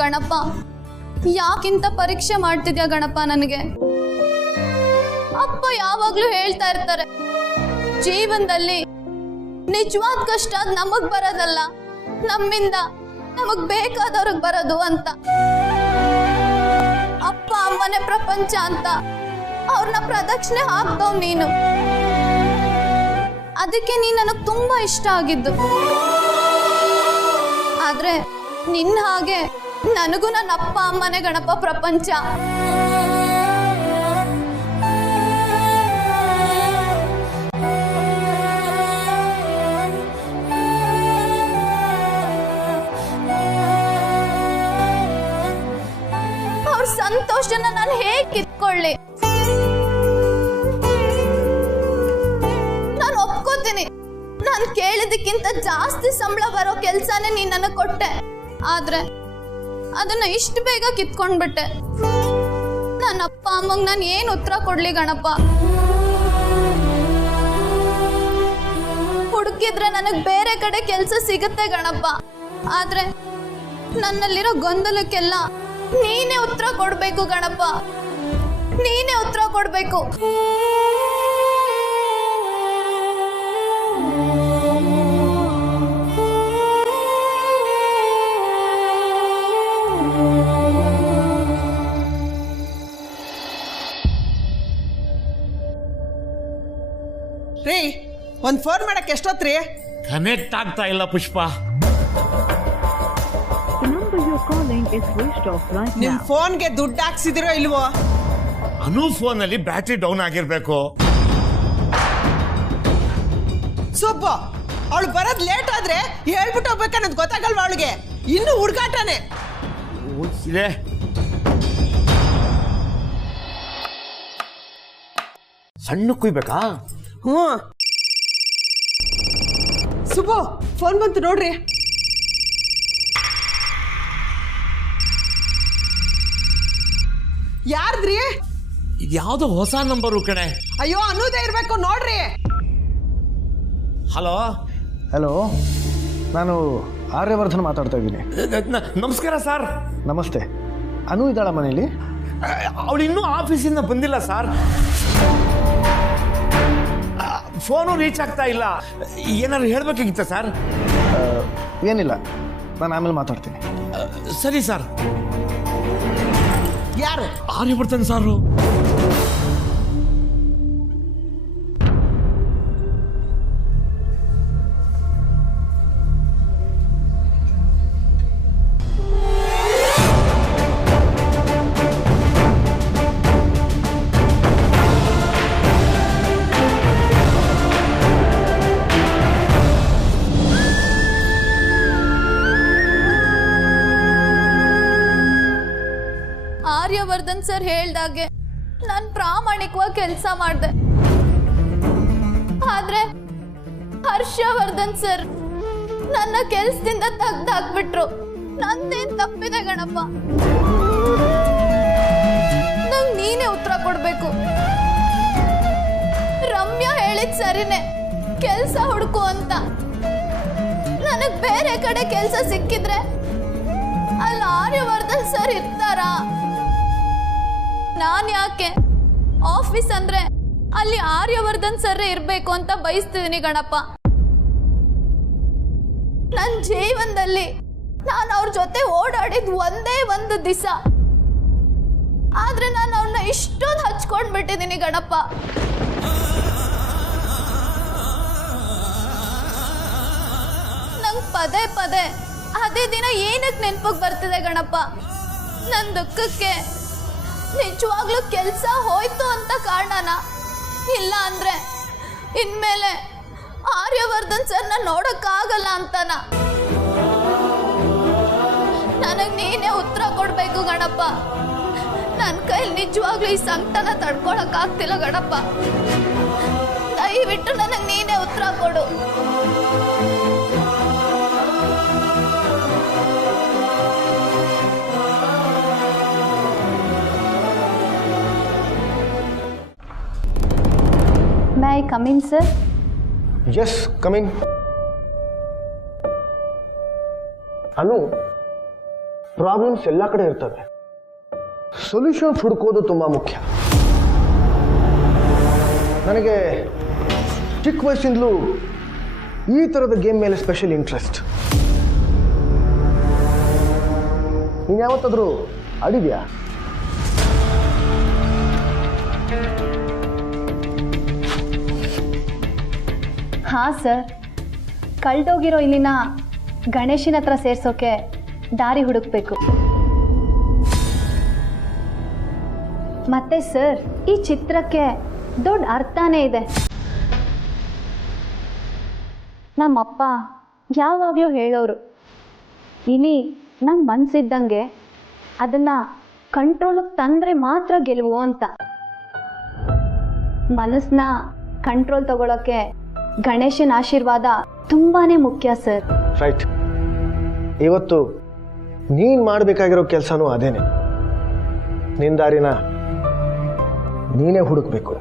ಗಣಪ ಯಾಕಿಂತ ಪರೀಕ್ಷೆ ಮಾಡ್ತಿದ್ಯಾ ಗಣಪ ನನಗೆ? ಅಪ್ಪ ಯಾವಾಗ್ಲೂ ಹೇಳ್ತಾ ಇರ್ತಾರೆ, ಜೀವನದಲ್ಲಿ ನಿಜವಾದ ಕಷ್ಟ ನಮಗ್ ಬರೋದಲ್ಲ, ನಮ್ಮಿಂದ ನಮಗ್ ಬೇಕಾದವ್ರಿಗೆ ಬರೋದು ಅಂತ. ಅಪ್ಪ ಅಮ್ಮನೇ ಪ್ರಪಂಚ ಅಂತ ಅವ್ರನ್ನ ಪ್ರದಕ್ಷಿಣೆ ಹಾಕ್ತವ್ ನೀನು. ಅದಕ್ಕೆ ನೀನ್ ನನಗ್ ತುಂಬಾ ಇಷ್ಟ ಆಗಿದ್ದು. ಆದ್ರೆ ನಿನ್ನ ಹಾಗೆ ನನಗೂ ನನ್ನ ಅಪ್ಪ ಅಮ್ಮನೇ ಗಣಪ ಪ್ರಪಂಚ. ಅವ್ರ ಸಂತೋಷನ ನಾನು ಹೇಗೆ ಕಿತ್ಕೊಳ್ಳಿ? ನಾನು ಒಪ್ಕೋತೀನಿ, ನಾನು ಕೇಳಿದಕ್ಕಿಂತ ಜಾಸ್ತಿ ಸಂಬಳ ಬರೋ ಕೆಲ್ಸನೇ ನೀನ್ ನನಗೆ ಕೊಟ್ಟೆ. ಆದ್ರೆ ಅದನ್ನ ಇಷ್ಟು ಬೇಗ ಕಿತ್ಕೊಂಡ್ಬಿಟ್ಟೆ. ನನ್ನ ಅಪ್ಪ ಅಮ್ಮಂಗ್ ನಾನು ಏನ್ ಉತ್ತರ ಕೊಡ್ಲಿ ಗಣಪ? ಹುಡುಕಿದ್ರೆ ನನಗ್ ಬೇರೆ ಕಡೆ ಕೆಲ್ಸ ಸಿಗುತ್ತೆ ಗಣಪ. ಆದ್ರೆ ನನ್ನಲ್ಲಿರೋ ಗೊಂದಲಕ್ಕೆಲ್ಲ ನೀನೇ ಉತ್ತರ ಕೊಡ್ಬೇಕು ಗಣಪ, ನೀನೇ ಉತ್ತರ ಕೊಡ್ಬೇಕು. ರೀ, ಒಂದು ಫೋನ್ ಮಾಡಕ್ಕೆ ಎಷ್ಟೊತ್ತ್ರಿ? ಕನೆಕ್ಟ್ ಆಗ್ತಾ ಇಲ್ಲ ಪುಷ್ಪ. ನಿಮ್ ಫೋನ್ಗೆ ದುಡ್ಡು ಹಾಕ್ಸಿದಿರೋ ಇಲ್ವೋ? ಅನು ಫೋನ್ ಅಲ್ಲಿ ಬ್ಯಾಟ್ರಿ ಡೌನ್ ಆಗಿರ್ಬೇಕು. ಸುಬ್ಬು, ಅವಳು ಬರೋದ್ ಲೇಟ್ ಆದ್ರೆ ಹೇಳ್ಬಿಟ್ಟು ಹೋಗ್ಬೇಕನ್ನೋದು ಗೊತ್ತಾಗಲ್ವಾ ಅವಳಿಗೆ? ಇನ್ನು ಹುಡುಗಾಟನೆ. ಇದೆ ಸಣ್ಣ ಕುಯ್ಬೇಕಾ? ಹ್ಞೂ. ಸುಬ್ಬು, ಫೋನ್ ಬಂತು ನೋಡ್ರಿ. ಯಾರ್ದ್ರಿ? ಇದ್ಯಾವುದೋ ಹೊಸ ನಂಬರು ಕಣೆ. ಅಯ್ಯೋ, ಅನ್ನೋದೇ ಇರ್ಬೇಕು ನೋಡ್ರಿ. ಹಲೋ ಹಲೋ, ನಾನು ಆರ್ಯವರ್ಧನ್ ಮಾತಾಡ್ತಾ ಇದ್ದೀನಿ. ನಮಸ್ಕಾರ ಸರ್. ನಮಸ್ತೆ. ಅನು ಇದ್ದಾಳ ಮನೇಲಿ? ಅವಳು ಇನ್ನೂ ಆಫೀಸಿಂದ ಬಂದಿಲ್ಲ ಸರ್. ಫೋನು ರೀಚ್ ಆಗ್ತಾ ಇಲ್ಲ. ಏನಾದ್ರು ಹೇಳ್ಬೇಕಾಗಿತ್ತ ಸರ್? ಏನಿಲ್ಲ, ನಾನು ಆಮೇಲೆ ಮಾತಾಡ್ತೀನಿ. ಸರಿ ಸರ್. ಯಾರು? ಆರ್ಯವರ್ಧನ್ ಸಾರು. ಆರ್ಯವರ್ಧನ್ ಸರ್ ಹೇಳ್ದಾಗೆ ನಾನು ಪ್ರಾಮಾಣಿಕವಾಗಿ ಕೆಲಸ ಮಾಡಿದೆ. ಆದ್ರೆ ಹರ್ಷವರ್ಧನ್ ಸರ್ ನನ್ನ ಕೆಲ್ಸದಿಂದ ತೆಗ್ದಾಕ್ಬಿಟ್ರು. ನಂದೇನ್ ತಪ್ಪಿದೆ ಗಣಪ? ನಂಗ್ ನೀನೇ ಉತ್ತರ ಕೊಡ್ಬೇಕು. ರಮ್ಯಾ ಹೇಳಿದ್ ಸರಿನೇ, ಕೆಲ್ಸ ಹುಡುಕು ಅಂತ. ನನಗ್ ಬೇರೆ ಕಡೆ ಕೆಲ್ಸ ಸಿಕ್ಕಿದ್ರೆ ಅಲ್ಲಿ ಆರ್ಯವರ್ಧನ್ ಸರ್ ಇರ್ತಾರಾ? ನಾನ್ ಯಾಕೆ ಆಫೀಸ್ ಅಂದ್ರೆ ಅಲ್ಲಿ ಆರ್ಯವರ್ಧನ್ ಸರ್ ಇರ್ಬೇಕು ಅಂತ ಬಯಸ್ತಿದ್ದೀನಿ ಗಣಪ. ನನ್ನ ಜೀವನದಲ್ಲಿ ನಾನು ಅವ್ರ ಜೊತೆ ಓಡಾಡಿದ್ ಒಂದೇ ಒಂದು ದಿವಸ. ಆದ್ರೆ ನಾನು ಅವ್ರನ್ನ ಇಷ್ಟೊಂದು ಹಚ್ಕೊಂಡ್ಬಿಟ್ಟಿದ್ದೀನಿ ಗಣಪ. ನಂಗೆ ಪದೇ ಪದೇ ಅದೇ ದಿನ ಏನಕ್ಕೆ ನೆನಪಿಗೆ ಬರ್ತಿದೆ ಗಣಪ? ನನ್ನ ದುಃಖಕ್ಕೆ ನಿಜವಾಗ್ಲೂ ಕೆಲಸ ಹೋಯ್ತು ಅಂತ ಕಾರಣನ? ಇಲ್ಲ ಅಂದ್ರೆ ಇನ್ಮೇಲೆ ಆರ್ಯವರ್ಧನ್ ಸರ್ನ ನೋಡಕ್ಕಾಗಲ್ಲ ಅಂತನ? ನನಗೆ ನೀನೇ ಉತ್ತರ ಕೊಡ್ಬೇಕು ಗಣಪ. ನನ್ನ ಕೈಲಿ ನಿಜವಾಗ್ಲೂ ಈ ಸಂಕಟನ ತಡ್ಕೊಳಕ್ ಆಗ್ತಿಲ್ಲ ಗಣಪ. ದಯವಿಟ್ಟು ನನಗೆ ನೀನೇ ಉತ್ತರ ಕೊಡು. May I come in, sir? Yes, come in. Anu, problems ಎಲ್ಲ ಕಡೆ ಇರ್ತವೆ. ಸೊಲ್ಯೂಷನ್ಸ್ ಹುಡುಕೋದು ತುಂಬ ಮುಖ್ಯ. ನನಗೆ ಚಿಕ್ಕ ವಯಸ್ಸಿಂದಲೂ ಈ ಥರದ ಗೇಮ್ ಮೇಲೆ ಸ್ಪೆಷಲ್ ಇಂಟ್ರೆಸ್ಟ್. ನೀನು ಯಾವತ್ತಾದರೂ ಆಡಿದ್ಯಾ? ಹಾಂ ಸರ್, ಕಳ್ದೋಗಿರೋ ಇಲ್ಲಿನ ಗಣೇಶನ ಹತ್ರ ಸೇರ್ಸೋಕೆ ದಾರಿ ಹುಡುಕ್ಬೇಕು. ಮತ್ತೆ ಸರ್, ಈ ಚಿತ್ರಕ್ಕೆ ದೊಡ್ಡ ಅರ್ಥನೇ ಇದೆ. ನಮ್ಮಪ್ಪ ಯಾವಾಗಲೂ ಹೇಳೋರು, ಇಲಿ ನಮ್ಮ ಮನಸ್ಸಿದ್ದಂಗೆ ಅದನ್ನು ಕಂಟ್ರೋಲಿಗೆ ತಂದರೆ ಮಾತ್ರ ಗೆಲುವು ಅಂತ. ಮನಸ್ಸನ್ನ ಕಂಟ್ರೋಲ್ ತಗೊಳ್ಳೋಕ್ಕೆ ಗಣೇಶನ ಆಶೀರ್ವಾದ ತುಂಬಾನೇ ಮುಖ್ಯ ಸರ್. ರೈಟ್. ಇವತ್ತು ನೀನು ಮಾಡಬೇಕಾಗಿರೋ ಕೆಲಸನೂ ಅದೇನೆ. ನಿನ್ನ ದಾರಿನ ನೀನೇ ಹುಡುಕ್ಬೇಕು.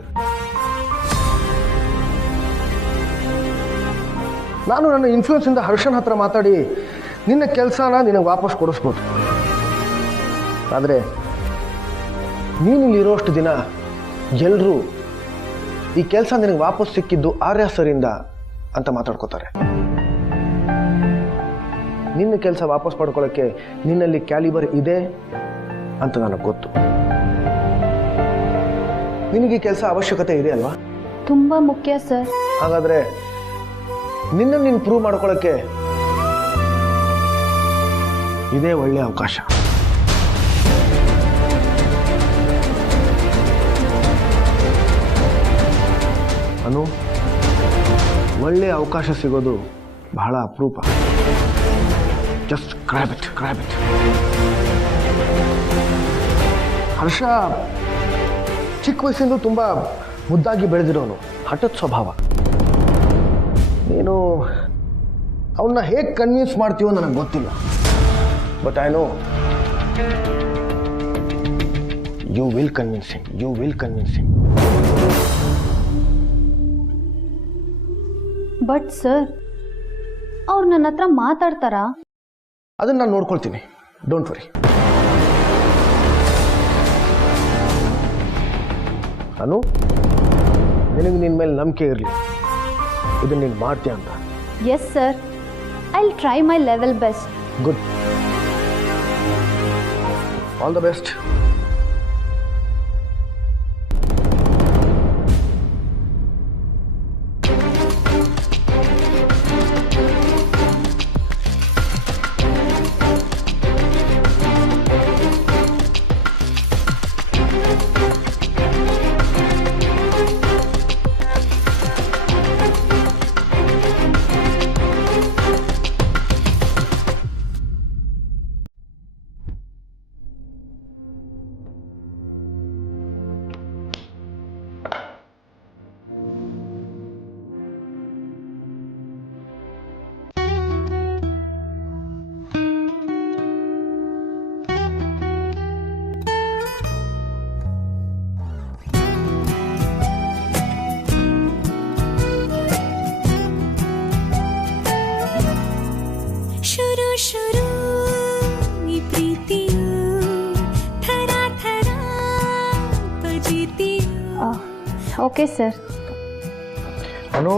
ನಾನು ನನ್ನ ಇನ್ಫ್ಲೂಯೆನ್ಸಿಂದ ಹರ್ಷನ್ ಹತ್ರ ಮಾತಾಡಿ ನಿನ್ನ ಕೆಲಸನ ನಿನಗೆ ವಾಪಸ್ ಕೊಡಿಸ್ಬೋದು. ಆದರೆ ನೀನಿಲ್ಲಿರೋಷ್ಟು ದಿನ ಎಲ್ಲರೂ ಈ ಕೆಲಸ ನಿನಗೆ ವಾಪಸ್ ಸಿಕ್ಕಿದ್ದು ಆರ್ಯ ಸರಿಂದ ಅಂತ ಮಾತಾಡ್ಕೋತಾರೆ. ನಿನ್ನ ಕೆಲಸ ವಾಪಸ್ ಪಡ್ಕೊಳ್ಳೋಕ್ಕೆ ನಿನ್ನಲ್ಲಿ ಕ್ಯಾಲಿಬರ್ ಇದೆ ಅಂತ ನನಗೆ ಗೊತ್ತು. ನಿನಗೆ ಕೆಲಸ ಅವಶ್ಯಕತೆ ಇದೆ ಅಲ್ವಾ? ತುಂಬ ಮುಖ್ಯ ಸರ್. ಹಾಗಾದ್ರೆ ನಿನ್ನ ನೀನು ಪ್ರೂವ್ ಮಾಡ್ಕೊಳ್ಳೋಕ್ಕೆ ಇದೇ ಒಳ್ಳೆಯ ಅವಕಾಶ. ಅನು, ಒಳ್ಳೆಯ ಅವಕಾಶ ಸಿಗೋದು ಬಹಳ ಅಪರೂಪ. Just grab it. ಹರ್ಷ ಚಿಕ್ಕ ವಯಸ್ಸಿಂದ ತುಂಬ ಮುದ್ದಾಗಿ ಬೆಳೆದಿರೋನು, ಹಠದ ಸ್ವಭಾವ. ನೀನು ಅವನ್ನ ಹೇಗೆ ಕನ್ವಿನ್ಸ್ ಮಾಡ್ತೀವೋ ನನಗೆ ಗೊತ್ತಿಲ್ಲ. But I know you will convince him. But sir, ಅವ್ರು ನನ್ನ ಹತ್ರ ಮಾತಾಡ್ತಾರಾ? ಅದನ್ನು ನಾನು ನೋಡ್ಕೊಳ್ತೀನಿ, ಡೋಂಟ್ ವರಿ. ಅನು, ನಿನಗೆ ನಿನ್ನ ಮೇಲೆ ನಂಬಿಕೆ ಇರಲಿ, ಇದನ್ನು ನೀನು ಮಾಡ್ತೀಯ ಅಂತ. Yes sir, I will try my level best. Good. All the best. Okay sir. Anu,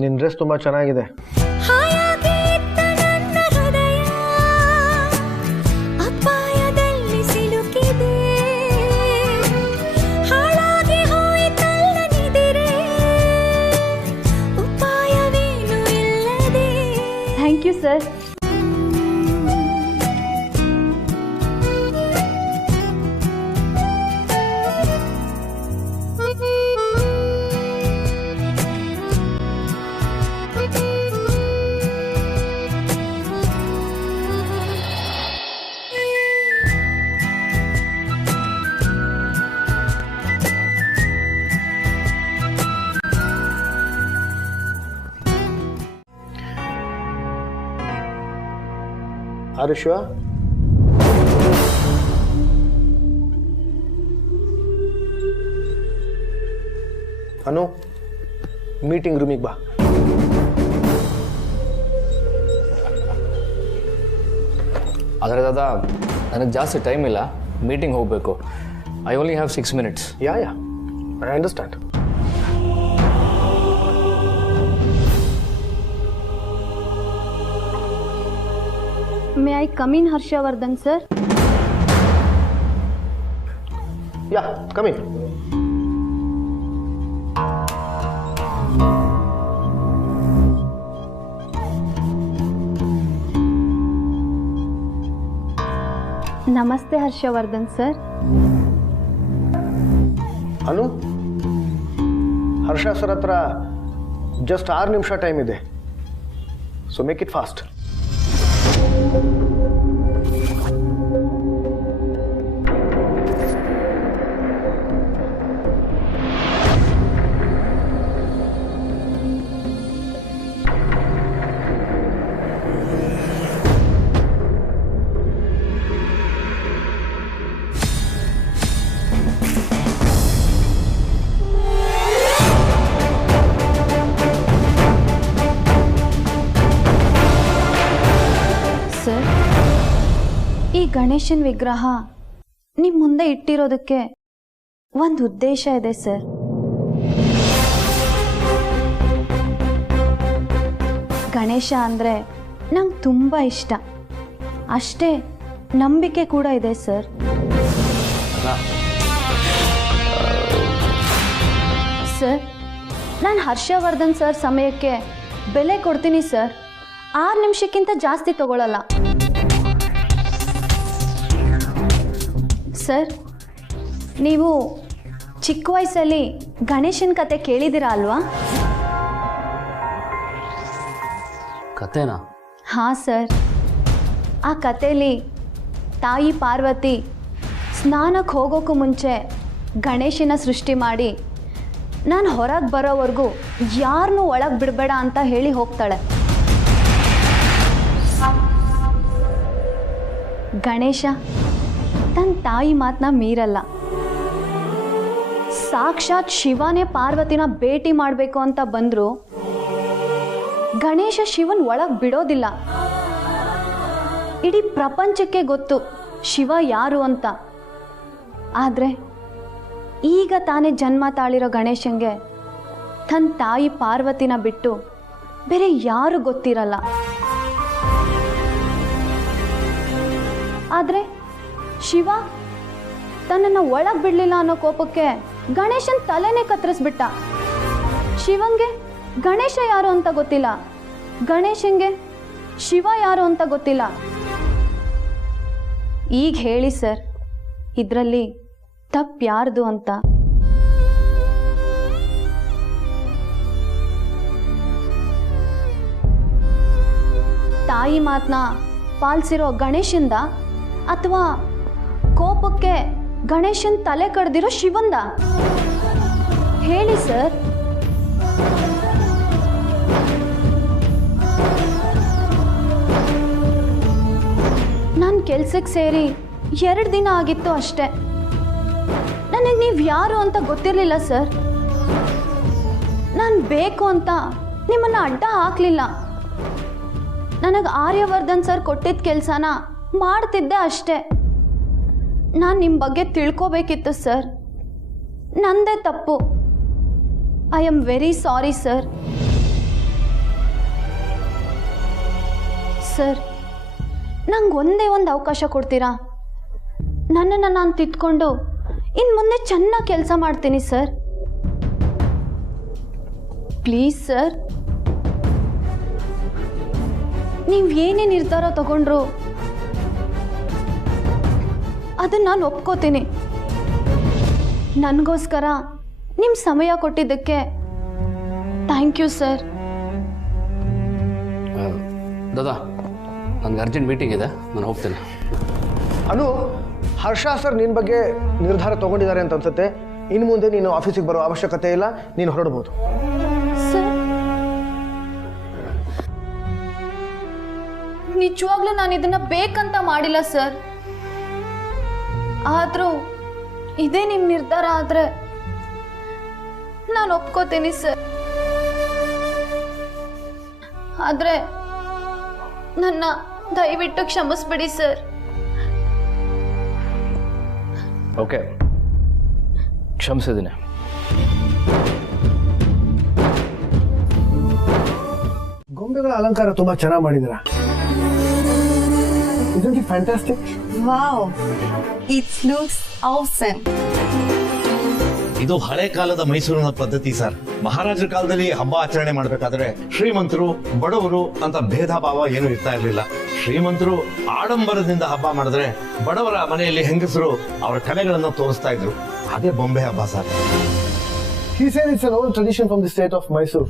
ನಿನ್ನ ಡ್ರೆಸ್ ತುಂಬ ಚೆನ್ನಾಗಿದೆ. Thank you sir. Are you sure? Anu, meeting ರೂಮಿಗೆ ಬಾ. ಆದರೆ ದಾದಾ ನನಗೆ ಜಾಸ್ತಿ ಟೈಮ್ ಇಲ್ಲ, ಮೀಟಿಂಗ್ ಹೋಗಬೇಕು. I only have 6 minutes. Yeah I understand. May I come in Harshavardhan sir? Yeah come in. ನಮಸ್ತೆ ಹರ್ಷವರ್ಧನ್ ಸರ್. ಅನು, ಹರ್ಷ ಸರ್ ಹತ್ರ ಜಸ್ಟ್ 6 ನಿಮಿಷ ಟೈಮ್ ಇದೆ, so make it fast. Sir, ಈ ಗಣೇಶನ್ ವಿಗ್ರಹ ನಿಮ್ಮ ಮುಂದೆ ಇಟ್ಟಿರೋದಕ್ಕೆ ಒಂದು ಉದ್ದೇಶ ಇದೆ ಸರ್. ಗಣೇಶ ಅಂದರೆ ನಂಗೆ ತುಂಬ ಇಷ್ಟ, ಅಷ್ಟೇ ನಂಬಿಕೆ ಕೂಡ ಇದೆ ಸರ್. ಸರ್, ನಾನು ಹರ್ಷವರ್ಧನ್ ಸರ್ ಸಮಯಕ್ಕೆ ಬೆಲೆ ಕೊಡ್ತೀನಿ ಸರ್. 6 ನಿಮಿಷಕ್ಕಿಂತ ಜಾಸ್ತಿ ತಗೊಳ್ಳಲ್ಲ ಸರ್. ನೀವು ಚಿಕ್ಕ ವಯಸ್ಸಲ್ಲಿ ಗಣೇಶನ ಕತೆ ಕೇಳಿದ್ದೀರಾ ಅಲ್ವಾ? ಕತೆನಾ? ಹಾಂ ಸರ್. ಆ ಕಥೆಯಲ್ಲಿ ತಾಯಿ ಪಾರ್ವತಿ ಸ್ನಾನಕ್ಕೆ ಹೋಗೋಕ್ಕೂ ಮುಂಚೆ ಗಣೇಶನ ಸೃಷ್ಟಿ ಮಾಡಿ ನಾನು ಹೊರಗೆ ಬರೋವರೆಗೂ ಯಾರನ್ನೂ ಒಳಗೆ ಬಿಡಬೇಡ ಅಂತ ಹೇಳಿ ಹೋಗ್ತಾಳೆ. ಗಣೇಶ ತನ್ನ ತಾಯಿ ಮಾತನ್ನ ಮೀರಲ್ಲ. ಸಾಕ್ಷಾತ್ ಶಿವನೇ ಪಾರ್ವತಿನ ಭೇಟಿ ಮಾಡಬೇಕು ಅಂತ ಬಂದರೂ ಗಣೇಶ ಶಿವನ್ ಒಳಗೆ ಬಿಡೋದಿಲ್ಲ. ಇಡೀ ಪ್ರಪಂಚಕ್ಕೆ ಗೊತ್ತು ಶಿವ ಯಾರು ಅಂತ. ಆದರೆ ಈಗ ತಾನೇ ಜನ್ಮ ತಾಳಿರೋ ಗಣೇಶಂಗೆ ತನ್ನ ತಾಯಿ ಪಾರ್ವತಿನ ಬಿಟ್ಟು ಬೇರೆ ಯಾರು ಗೊತ್ತಿರಲ್ಲ. ಆದರೆ ಶಿವ ತನ್ನನ್ನು ಒಳಗೆ ಬಿಡಲಿಲ್ಲ ಅನ್ನೋ ಕೋಪಕ್ಕೆ ಗಣೇಶನ್ ತಲೆನೇ ಕತ್ತರಿಸ್ಬಿಟ್ಟ. ಶಿವಂಗೆ ಗಣೇಶ ಯಾರು ಅಂತ ಗೊತ್ತಿಲ್ಲ, ಗಣೇಶಂಗೆ ಶಿವ ಯಾರು ಅಂತ ಗೊತ್ತಿಲ್ಲ. ಈಗ ಹೇಳಿ ಸರ್, ಇದರಲ್ಲಿ ತಪ್ಪು ಯಾರ್ದು ಅಂತ? ತಾಯಿ ಮಾತನ್ನ ಪಾಲಿಸಿರೋ ಗಣೇಶಂದ ಅಥವಾ ಕೋಪಕ್ಕೆ ಗಣೇಶನ್ ತಲೆ ಕಡ್ದಿರೋ ಶಿವಂದ? ಹೇಳಿ ಸರ್. ನಾನು ಕೆಲ್ಸಕ್ಕೆ ಸೇರಿ 2 ದಿನ ಆಗಿತ್ತು ಅಷ್ಟೆ. ನನಗೆ ನೀವು ಯಾರು ಅಂತ ಗೊತ್ತಿರಲಿಲ್ಲ ಸರ್. ನಾನು ಬೇಕು ಅಂತ ನಿಮ್ಮನ್ನು ಅಡ್ಡ ಹಾಕಲಿಲ್ಲ. ನನಗೆ ಆರ್ಯವರ್ಧನ್ ಸರ್ ಕೊಟ್ಟಿದ್ದ ಕೆಲಸನ ಮಾಡ್ತಿದ್ದೆ ಅಷ್ಟೆ. ನಾನು ನಿಮ್ಮ ಬಗ್ಗೆ ತಿಳ್ಕೋಬೇಕಿತ್ತು ಸರ್. ನಂದೇ ತಪ್ಪು. I am very sorry sir. Sir, ನಂಗೆ ಒಂದೇ ಒಂದು ಅವಕಾಶ ಕೊಡ್ತೀರಾ? ನನ್ನನ್ನು ನಾನು ತಿದ್ಕೊಂಡು ಇನ್ನು ಮುಂದೆ ಚೆನ್ನಾಗಿ ಕೆಲಸ ಮಾಡ್ತೀನಿ ಸರ್. Please sir. ನೀವು ಏನೇ ನಿರ್ಧಾರ ತಗೊಂಡ್ರು ಅದನ್ನು ನಾನು ಒಪ್ಕೋತೀನಿ. ನನಗೋಸ್ಕರ ನಿಮ್ಮ ಸಮಯ ಕೊಟ್ಟಿದ್ದಕ್ಕೆ ಥ್ಯಾಂಕ್ ಯು ಸರ್. ದಾದಾ, ನನಗೆ ಅರ್ಜೆಂಟ್ ಮೀಟಿಂಗ್ ಇದೆ, ನಾನು ಹೋಗ್ತೇನೆ. ಅನು, ಹರ್ಷ ಸರ್ ನಿನ್ನ ಬಗ್ಗೆ ನಿರ್ಧಾರ ತಗೊಂಡಿದ್ದಾರೆ ಅಂತ ಅನ್ಸುತ್ತೆ. ಇನ್ನು ಮುಂದೆ ನೀನು ಆಫೀಸಿಗೆ ಬರೋ ಅವಶ್ಯಕತೆ ಇಲ್ಲ, ನೀನು ಹೊರಡ್ಬೋದು. ಸರ್, ನಿಜವಾಗ್ಲೂ ನಾನು ಇದನ್ನ ಬೇಕಂತ ಮಾಡಿಲ್ಲ ಸರ್. ಆದರೂ ಇದೇ ನಿಮ್ಮ ನಿರ್ಧಾರ ಆದರೆ ನಾನು ಒಪ್ಕೋತೀನಿ ಸರ್. ಆದರೆ ನನ್ನ ದಯವಿಟ್ಟು ಕ್ಷಮಿಸ್ಬಿಡಿ ಸರ್. ಓಕೆ, ಕ್ಷಮಿಸಿದ್ದೀನಿ. ಗೊಂಬೆಗಳ ಅಲಂಕಾರ ತುಂಬಾ ಚೆನ್ನಾಗಿ ಮಾಡಿದಿರ. Isn't it fantastic? Wow, it looks awesome. ಇದು ಹಳೆ ಕಾಲದ ಮೈಸೂರಿನ ಪದ್ಧತಿ ಸರ್. ಮಹಾರಾಜರ ಕಾಲದಲ್ಲಿ ಹಬ್ಬ ಆಚರಣೆ ಮಾಡಬೇಕಾದ್ರೆ ಶ್ರೀಮಂತರು ಬಡವರು ಅಂತ ಭೇದ ಭಾವ ಏನು ಇರ್ತಾ ಇರಲಿಲ್ಲ. ಶ್ರೀಮಂತರು ಆಡಂಬರದಿಂದ ಹಬ್ಬ ಮಾಡಿದ್ರೆ ಬಡವರ ಮನೆಯಲ್ಲಿ ಹೆಂಗಸರು ಅವರ ಕಲೆಗಳನ್ನ ತೋರಿಸ್ತಾ ಇದ್ರು. ಅದೇ ಬೊಂಬೆ ಹಬ್ಬ sir. He said it's an old tradition from the state of Mysore.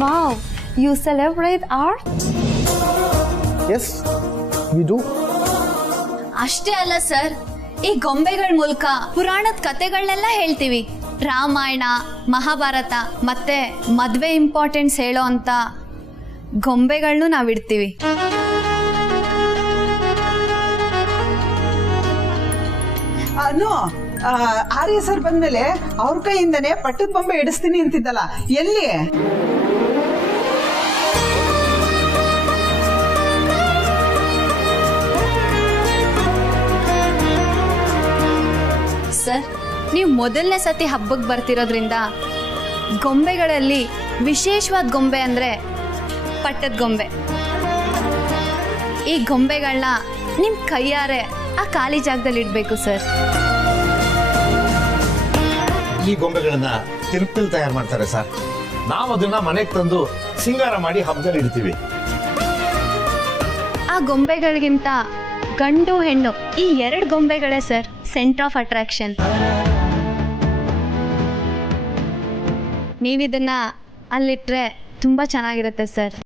Wow, you celebrate art? Yes, we do. ಅಷ್ಟೇ ಅಲ್ಲ ಸರ್, ಈ ಗೊಂಬೆಗಳ ಮೂಲಕ ಪುರಾಣದ ಕತೆಗಳನ್ನೆಲ್ಲ ಹೇಳ್ತೀವಿ. ರಾಮಾಯಣ, ಮಹಾಭಾರತ ಮತ್ತೆ ಮದ್ವೆ ಇಂಪಾರ್ಟೆನ್ಸ್ ಹೇಳೋ ಅಂತ ಗೊಂಬೆಗಳನ್ನೂ ನಾವು ಇಡ್ತೀವಿ. ಅನು ಆರ್ಯ ಸರ್ ಬಂದ್ಮೇಲೆ ಅವ್ರ ಕೈಯಿಂದನೇ ಪಟ್ಟದ ಬೊಂಬೆ ಇಡಿಸ್ತೀನಿ ಅಂತಿದ್ದಲ್ಲ, ಎಲ್ಲಿ? ಸರ್, ನೀವು ಮೊದಲನೇ ಸತಿ ಹಬ್ಬಕ್ಕೆ ಬರ್ತಿರೋದ್ರಿಂದ ಗೊಂಬೆಗಳಲ್ಲಿ ವಿಶೇಷವಾದ ಗೊಂಬೆ ಅಂದರೆ ಪಟ್ಟದ ಗೊಂಬೆ. ಈ ಗೊಂಬೆಗಳನ್ನ ನಿಮ್ಮ ಕೈಯಾರೆ ಆ ಖಾಲಿ ಜಾಗದಲ್ಲಿ ಇಡಬೇಕು ಸರ್. ಈ ಗೊಂಬೆಗಳನ್ನ ತಿರುಪತಿಲಿ ತಯಾರು ಮಾಡ್ತಾರೆ ಸರ್. ನಾವು ಅದನ್ನ ಮನೆಗೆ ತಂದು ಸಿಂಗಾರ ಮಾಡಿ ಹಬ್ಬದಲ್ಲಿ ಇಡ್ತೀವಿ. ಆ ಗೊಂಬೆಗಳಿಗಿಂತ ಗಂಡು ಹೆಣ್ಣು ಈ 2 ಗೊಂಬೆಗಳೇ ಸರ್ ಸೆಂಟರ್ ಆಫ್ ಅಟ್ರಾಕ್ಷನ್. ನೀವಿದನ್ನ ಅಲ್ಲಿಟ್ರೆ ತುಂಬ ಚೆನ್ನಾಗಿರುತ್ತೆ ಸರ್.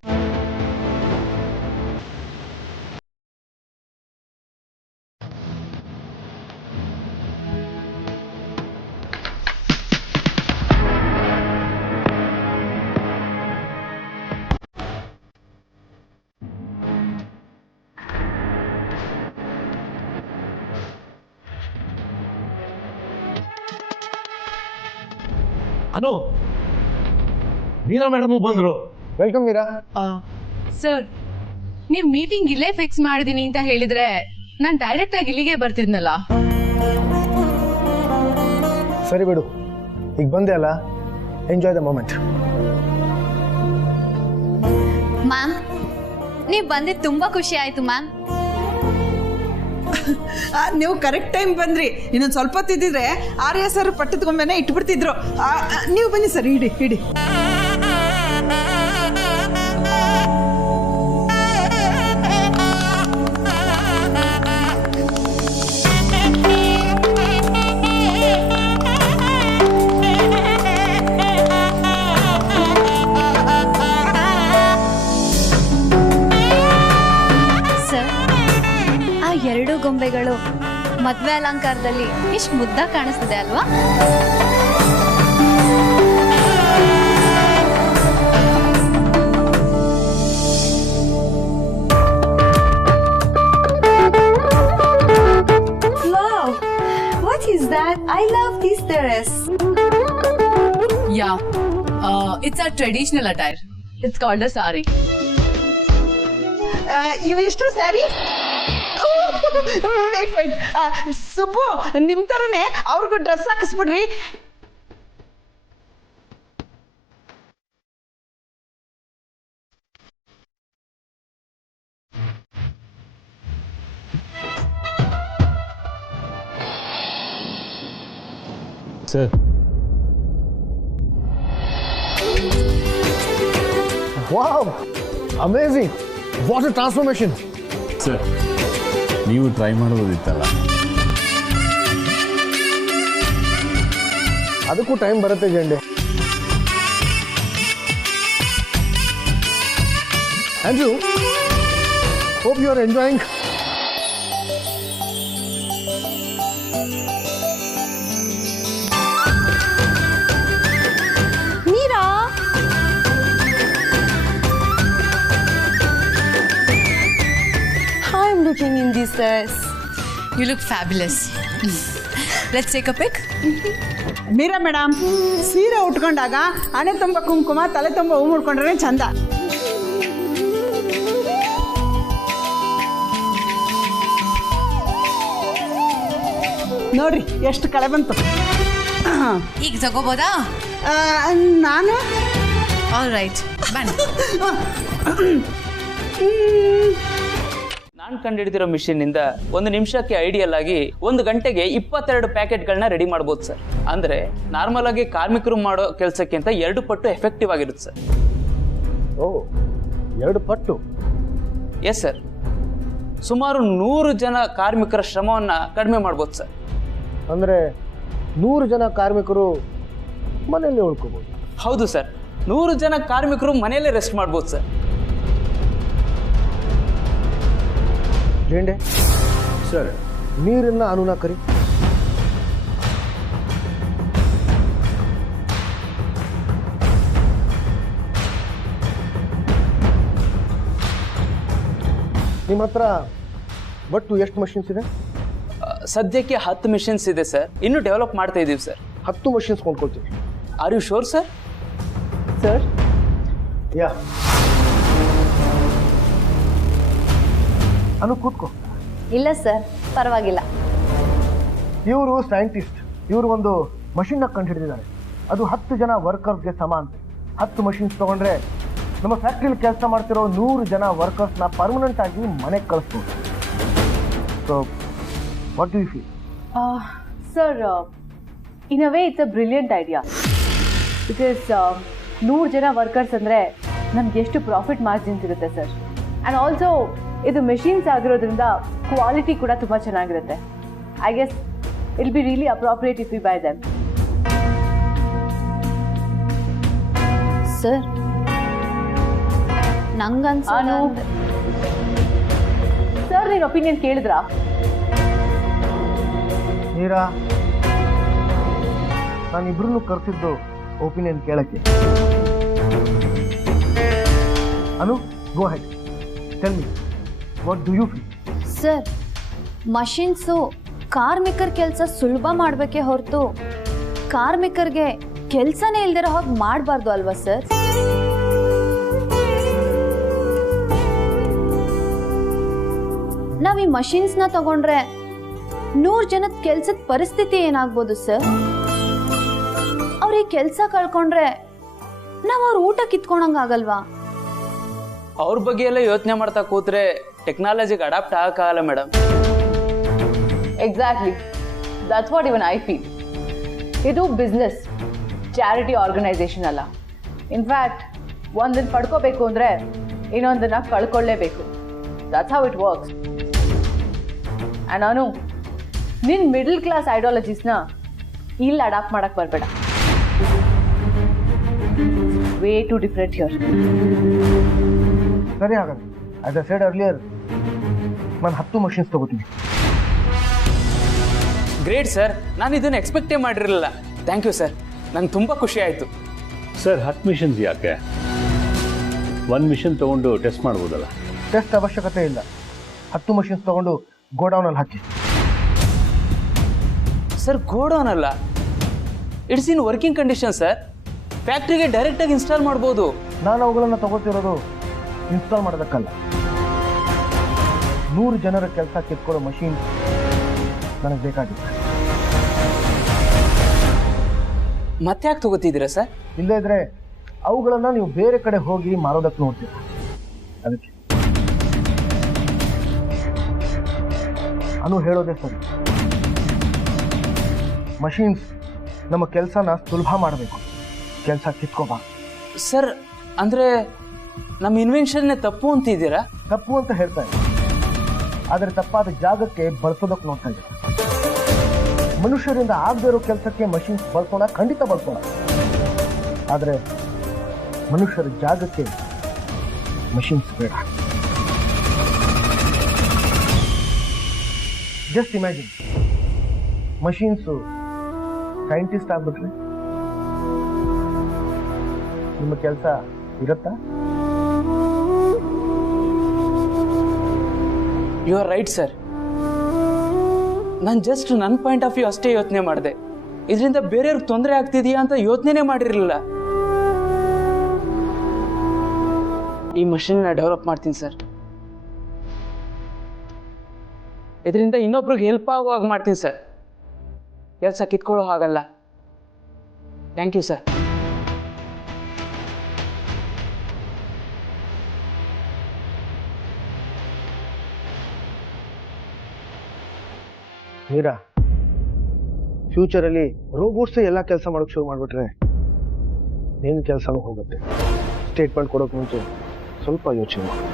ಅನು, ಮೀರಾ ಮೇಡಮ್ ಬಂದ್ರು. ವೆಲ್ಕಮ್ ಮೀರಾ. ಸರ್, ನೀವ್ ಮೀಟಿಂಗ್ ಇಲ್ಲೇ ಫಿಕ್ಸ್ ಮಾಡಿದೀನಿ ಅಂತ ಹೇಳಿದ್ರೆ ನಾನ್ ಡೈರೆಕ್ಟ್ ಆಗಿ ಇಲ್ಲಿಗೆ ಬರ್ತಿದ್ನಲ್ಲ. ಸರಿ ಬಿಡು, ಈಗ ಬಂದೆ ಅಲ್ಲ, ಎಂಜಾಯ್ ದ ಮೂಮೆಂಟ್. ಮ್ಯಾಮ್, ನೀವು ಬಂದಿದ್ದು ತುಂಬ ಖುಷಿ ಆಯ್ತು ಮ್ಯಾಮ್. ನೀವು ಕರೆಕ್ಟ್ ಟೈಮ್ ಬಂದ್ರಿ. ಇನ್ನೊಂದು ಸ್ವಲ್ಪ ಹೊತ್ತಿದ್ರೆ ಆರ್ಯ ಸರ್ ಪಟ್ಟದ ಗೊಂಬೆನ ಇಟ್ಬಿಡ್ತಿದ್ರು. ನೀವು ಬನ್ನಿ ಸರ್, ಇಡಿ. ಸರ್, ಆ 2 ಗೊಂಬೆಗಳು ಮದ್ವೆ ಅಲಂಕಾರದಲ್ಲಿ ಇಷ್ಟು ಮುದ್ದಾಗಿ ಕಾಣಿಸ್ತಿದೆ ಅಲ್ವಾ? Wow, what is that? I love this dress. Yeah, it's a traditional attire. It's called a sari. ಇವೆಷ್ಟು sari? Subbu, ನಿಮ್ ತರನೇ ಅವ್ರಿಗೂ ಡ್ರೆಸ್ ಹಾಕಿಸ್ಬಿಡ್ರಿ. Sir, wow, amazing, what a transformation. Sir, ನೀವು ಟ್ರೈ ಮಾಡೋದಿತ್ತಲ್ಲ. ಅದಕ್ಕೂ ಟೈಮ್ ಬರುತ್ತೆ ಜಂಡೆ. Andrew, hope you are enjoying. Meera, looking in this dress? You look fabulous. Let's take a pic. Meera madam, ಸೀರೆ ಉಟ್ಕೊಂಡಾಗ ಹಣೆ ತುಂಬ ಕುಂಕುಮ, ತಲೆ ತುಂಬ ಹೂ ಮುಡ್ಕೊಂಡ್ರೆ ಚಂದ. ನೋಡ್ರಿ ಎಷ್ಟು ಕಳೆ ಬಂತು. ಈಗ ತಗೋಬೋದಾ? ನಾನು ಆಲ್ ರೈಟ್, ಬನ್ನಿ. ನಾನು ಕಂಡುಹಿಡಿದಿರೋ ಮಿಷಿನಿಂದ 1 ನಿಮಿಷಕ್ಕೆ ಐಡಿಯಲ್ ಆಗಿ 1 ಗಂಟೆಗೆ 22 ಪ್ಯಾಕೆಟ್ಗಳನ್ನ ರೆಡಿ ಮಾಡ್ಬೋದು ಸರ್. ಅಂದರೆ ನಾರ್ಮಲ್ ಆಗಿ ಕಾರ್ಮಿಕರು ಮಾಡೋ ಕೆಲಸಕ್ಕಿಂತ 2 ಪಟ್ಟು ಎಫೆಕ್ಟಿವ್ ಆಗಿರುತ್ತೆ ಸರ್. ಓ, 2 ಪಟ್ಟು? Yes sir. ಸುಮಾರು 100 ಜನ ಕಾರ್ಮಿಕರ ಶ್ರಮವನ್ನು ಕಡಿಮೆ ಮಾಡ್ಬೋದು ಸರ್. ಅಂದರೆ 100 ಜನ ಕಾರ್ಮಿಕರು ಮನೆಯಲ್ಲೇ ಉಳ್ಕೋಬೋದು? ಹೌದು ಸರ್, 100 ಜನ ಕಾರ್ಮಿಕರು ಮನೆಯಲ್ಲೇ ರೆಸ್ಟ್ ಮಾಡ್ಬೋದು ಸರ್. ಜೇಂಡೆ ಸರ್, ನೀರನ್ನ ಅನುನ ಕರಿ. ನಿಮ್ಮ ಹತ್ರ ಒಟ್ಟು ಎಷ್ಟು ಮಷಿನ್ಸ್ ಇದೆ? ಸದ್ಯಕ್ಕೆ 10 ಮಿಷನ್ಸ್ ಇದೆ ಸರ್. ಇನ್ನೂ ಡೆವಲಪ್ ಮಾಡ್ತಾ ಇದ್ದೀವಿ ಸರ್. 10 ಮಷಿನ್ಸ್ ಕೊಂಡ್ಕೊಳ್ತೀವಿ. Are you sure sir? Sir, yeah. Anu ಕೂತ್ಕೋ. ಇಲ್ಲ ಸರ್, ಪರವಾಗಿಲ್ಲ. ಇವರು ಸೈಂಟಿಸ್ಟ್. ಇವರು ಒಂದು ಮಷಿನ್ನ ಕಂಡು ಹಿಡಿದಿದ್ದಾರೆ. ಅದು 10 ಜನ ವರ್ಕರ್ಸ್ಗೆ ಸಮ ಅಂತ. 10 ಮಷಿನ್ಸ್ ತಗೊಂಡ್ರೆ ನಮ್ಮ ಫ್ಯಾಕ್ಟ್ರಿಲಿ ಕೆಲಸ ಮಾಡ್ತಿರೋ 100 ಜನ ವರ್ಕರ್ಸ್ನ ಪರ್ಮನೆಂಟ್ ಆಗಿ ಮನೆಗೆ ಕಳಿಸ್ಬೋದು. So what do you feel? Sir, in a way it's a brilliant idea. Because 100 ಜನ ವರ್ಕರ್ಸ್ ಅಂದರೆ ನಮ್ಗೆ ಎಷ್ಟು ಪ್ರಾಫಿಟ್ ಮಾರ್ಜಿನ್ಸ್ ಇರುತ್ತೆ ಸರ್. ಆ್ಯಂಡ್ ಆಲ್ಸೋ ಇದು ಮೆಷಿನ್ಸ್ ಆಗಿರೋದ್ರಿಂದ ಕ್ವಾಲಿಟಿ ಕೂಡ ತುಂಬ ಚೆನ್ನಾಗಿರುತ್ತೆ. I guess it be really appropriate if we buy them. Sir, ನಂಗನ್ಸೋನು ಸರ್, ನೀನು ಒಪಿನಿಯನ್ ಕೇಳಿದ್ರಾ? ಮೀರಾ, ನಾನಿಬ್ರನ್ನು ಕರೆಸಿದ್ದು ಒಪಿನಿಯನ್ ಕೇಳಕ್ಕೆ. Anu, go ahead, tell me what do you feel? Sir, machines ಕಾರ್ಮಿಕರ ಕೆಲಸ ಸುಲಭ ಮಾಡಬೇಕೇ ಹೊರತು ಕಾರ್ಮಿಕರಿಗೆ ಕೆಲಸನೇ ಇಲ್ದಿರೋ ಹಾಗೆ ಮಾಡಬಾರ್ದು ಅಲ್ವಾ ಸರ್? ನಾವು ಈ ಮಷಿನ್ಸ್ನ ತಗೊಂಡ್ರೆ 100 ಜನದ ಕೆಲ್ಸದ ಪರಿಸ್ಥಿತಿ ಏನಾಗ್ಬೋದು ಸರ್? ಅವ್ರಿಗೆ ಕೆಲಸ ಕಳ್ಕೊಂಡ್ರೆ ನಾವು ಅವ್ರ ಊಟ ಕಿತ್ಕೊಳಂಗಾಗಲ್ವಾ? ಅವ್ರ ಬಗ್ಗೆ ಎಲ್ಲ ಯೋಚನೆ ಮಾಡ್ತಾ ಕೂತ್ರೆ ಟೆಕ್ನಾಲಜಿಗೆ ಅಡಾಪ್ಟ್ ಆಗಕ್ಕಾಗಲ್ಲ madam. Exactly, that's what even I feel. ಇದು ಬಿಸ್ನೆಸ್, ಚಾರಿಟಿ ಆರ್ಗನೈಸೇಷನ್ ಅಲ್ಲ. ಇನ್ಫ್ಯಾಕ್ಟ್ ಒಂದನ್ನು ಪಡ್ಕೋಬೇಕು ಅಂದರೆ ಇನ್ನೊಂದನ್ನು ಕಳ್ಕೊಳ್ಳೇಬೇಕು. That's how it works. And ನಾನು ನಿನ್ನ ಮಿಡಲ್ ಕ್ಲಾಸ್ ಐಡಿಯಾಲಜೀಸ್ನ ಇಲ್ಲಿ ಅಡಾಪ್ಟ್ ಮಾಡಕ್ಕೆ ಬರಬೇಡ. Way too different here. ಸರಿ, ಹಾಗಾದ್ರೆ ಆಸ್ ಐ ಸೆಡ್ ಅರ್ಲಿಯರ್, ನಾನು 10 ಮಷಿನ್ಸ್ ತಗೋತೀನಿ. ಗ್ರೇಟ್ ಸರ್, ನಾನು ಇದನ್ನು ಎಕ್ಸ್ಪೆಕ್ಟೇ ಮಾಡಿರಲಿಲ್ಲ. ಥ್ಯಾಂಕ್ ಯು ಸರ್, ನಂಗೆ ತುಂಬ ಖುಷಿ ಆಯಿತು. ಸರ್, 10 ಮಿಷನ್ಸ್ ಯಾಕೆ? 1 ಮಿಷನ್ ತೊಗೊಂಡು ಟೆಸ್ಟ್ ಮಾಡ್ಬೋದಲ್ಲ? ಟೆಸ್ಟ್ ಅವಶ್ಯಕತೆ ಇಲ್ಲ. 10 ಮಷಿನ್ಸ್ ತೊಗೊಂಡು ಗೋಡೌನಲ್ಲಿ ಹಾಕಿ. ಸರ್, ಗೋಡೌನ್ ಅಲ್ಲ, it's in working condition sir. ಫ್ಯಾಕ್ಟ್ರಿಗೆ ಡೈರೆಕ್ಟಾಗಿ ಇನ್ಸ್ಟಾಲ್ ಮಾಡ್ಬೋದು. ನಾನು ಅವುಗಳನ್ನು ತಗೋತಿರೋದು ಇನ್ಸ್ಟಾಲ್ ಮಾಡೋದಕ್ಕಲ್ಲ. 100 ಜನರ ಕೆಲಸ ಕಿತ್ಕೊಳ್ಳೋ ಮಷೀನ್ ನನಗೆ ಬೇಕಾಗಿತ್ತು. ಮತ್ತೆ ಯಾಕೆ ತಗೋತಿದ್ದೀರಾ ಸರ್? ಇಲ್ಲದೇ ಇದ್ರೆ ಅವುಗಳನ್ನು ನೀವು ಬೇರೆ ಕಡೆ ಹೋಗಿ ಮಾರೋದಕ್ಕೆ ನೋಡ್ತೀರ. ಅದಕ್ಕೆ ಅನು ಹೇಳೋದೇ ಸರಿ. ಮಷೀನ್ಸ್ ನಮ್ಮ ಕೆಲಸನ ಸುಲಭ ಮಾಡಬೇಕು, ಕೆಲಸ ಕಿತ್ಕೋಬಾರ್ದು. ಸರ್, ಅಂದರೆ ನಮ್ಮ ಇನ್ವೆನ್ಷನ್ನೇ ತಪ್ಪು ಅಂತಿದ್ದೀರಾ? ತಪ್ಪು ಅಂತ ಹೇಳ್ತಾ ಇದ್ದೀನಿ, ಆದರೆ ತಪ್ಪಾದ ಜಾಗಕ್ಕೆ ಬಳಸೋದಕ್ಕೆ ನೋಡ್ತಾ ಇದ್ದೀನಿ. ಮನುಷ್ಯರಿಂದ ಆಗದೇ ಇರೋ ಕೆಲಸಕ್ಕೆ ಮಷೀನ್ಸ್ ಬಳಸೋಣ, ಖಂಡಿತ ಬಳಸೋಣ. ಆದರೆ ಮನುಷ್ಯರ ಜಾಗಕ್ಕೆ ಮಷೀನ್ಸ್ ಬೇಡ. ಜಸ್ಟ್ ಇಮ್ಯಾಜಿನ್, ಮಷೀನ್ಸು ಸೈಂಟಿಸ್ಟ್ ಆಗ್ಬಿಟ್ರೆ ನಿಮ್ಮ ಕೆಲಸ ಇರುತ್ತಾ? You are right sir. ನಾನು ಜಸ್ಟ್ ನನ್ನ ಪಾಯಿಂಟ್ ಆಫ್ ವ್ಯೂ ಅಷ್ಟೇ ಯೋಚನೆ ಮಾಡಿದೆ. ಇದರಿಂದ ಬೇರೆಯವ್ರಿಗೆ ತೊಂದರೆ ಆಗ್ತಿದೆಯಾ ಅಂತ ಯೋಚನೆ ಮಾಡಿರಲಿಲ್ಲ. ಈ ಮಷಿನ್ನ ಡೆವಲಪ್ ಮಾಡ್ತೀನಿ ಸರ್. ಇದರಿಂದ ಇನ್ನೊಬ್ರಿಗೆ ಹೆಲ್ಪ್ ಆಗುವಾಗ ಮಾಡ್ತೀನಿ ಸರ್. ಕೆಲಸ ಕಿತ್ಕೊಳ್ಳೋ ಹಾಗಲ್ಲ. Thank you sir. ಮೀರಾ, ಫ್ಯೂಚರಲ್ಲಿ ರೋಬೋಟ್ಸೇ ಎಲ್ಲ ಕೆಲಸ ಮಾಡೋಕ್ಕೆ ಶುರು ಮಾಡಿಬಿಟ್ರೆ ನಿನ್ನ ಕೆಲಸನೂ ಹೋಗುತ್ತೆ. ಸ್ಟೇಟ್ಮೆಂಟ್ ಕೊಡೋಕೆ ಮುಂಚೆ ಸ್ವಲ್ಪ ಯೋಚನೆ ಮಾಡಿ.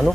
ಅನು